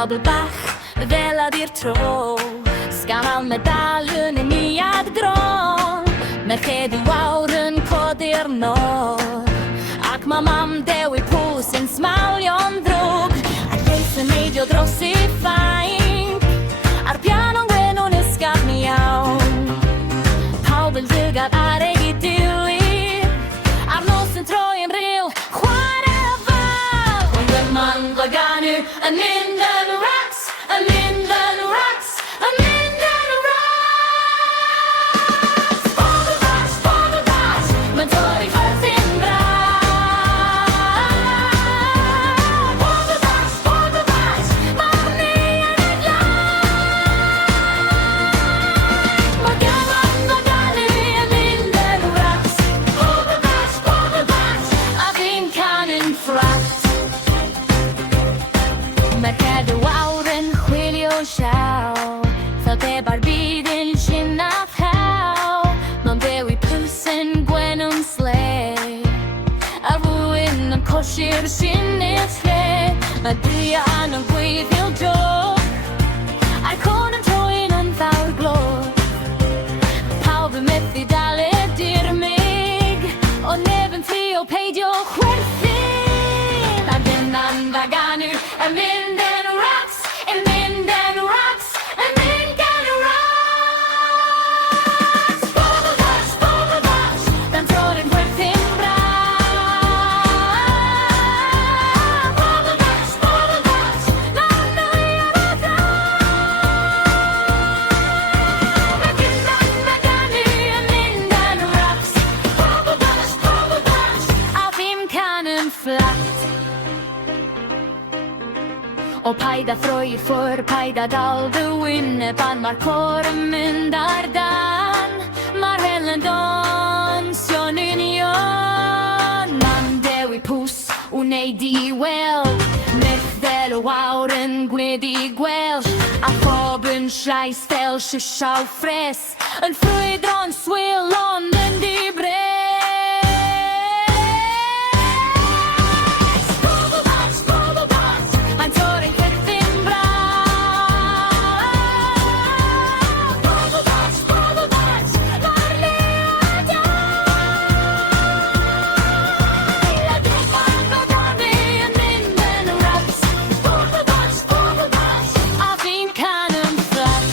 Pobl Bach, fel a di'r tro Sganal medaliwn yn iad gron Merched i wawr yn codi'r nos Ac ma mam dewi pws yn smalio'n drwg Ac reis yn neidio dros I ffainc A'r piano'n gwenw'n ysgafn iawn Pawb yn llygad ar ei dilyn A'r nos yn troi yn ril chwarae fawr Ond y man o Ganu yn mynd yn racs Yn mynd yn racs Yn mynd yn racs Pobl Bach Mae'n torri chwerthin braf Pobl Bach Mae'n ni yn y glaw Mae Gymanfa Ganu yn mynd yn racs Pobl Bach A fi'n canu'n ffrat Merched y wawr yn chwilio siaw Fel beba'r byd yn shin a phaw Mae'n dewi pws yn gwenw'n sle A'r fwyn yn cosi'r shin i'r lle Mae drian yn gweithio do A'r con yn troi'n yn ddawr glor Pawb yn methu daled i'r mig O neb yn trio peidio chwerthin A Gymanfa Ganu yn mynd yn racs Yn mynd yn racs Yn mynd yn racs Pobl Bach Da'n troi'n chwerthin braf Pobl Bach Na'n nwy ar y glaw Mae Gymanfa Ganu yn mynd yn racs Pobl Bach A fi'n canu'n fflat O paid a throi ffwr, paid a dal dy wyneb Pan mae'r cor yn mynd ar dan Mae'r hel yn donsio'n union Ma'n dewi pws wneud I weld Merched y wawr yn gwneud I gweld A phob yn siais fel sisaw ffres Yn ffrwydro'n swil ond yn dibres Pobl Bach Mae'n torri'n chwerthin braf Pobl Bach Mae'r lead A Gymanfa Ganu yn mynd yn racs Pobl Bach A fi'n canu'n fflat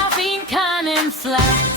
A fi'n canu'n fflat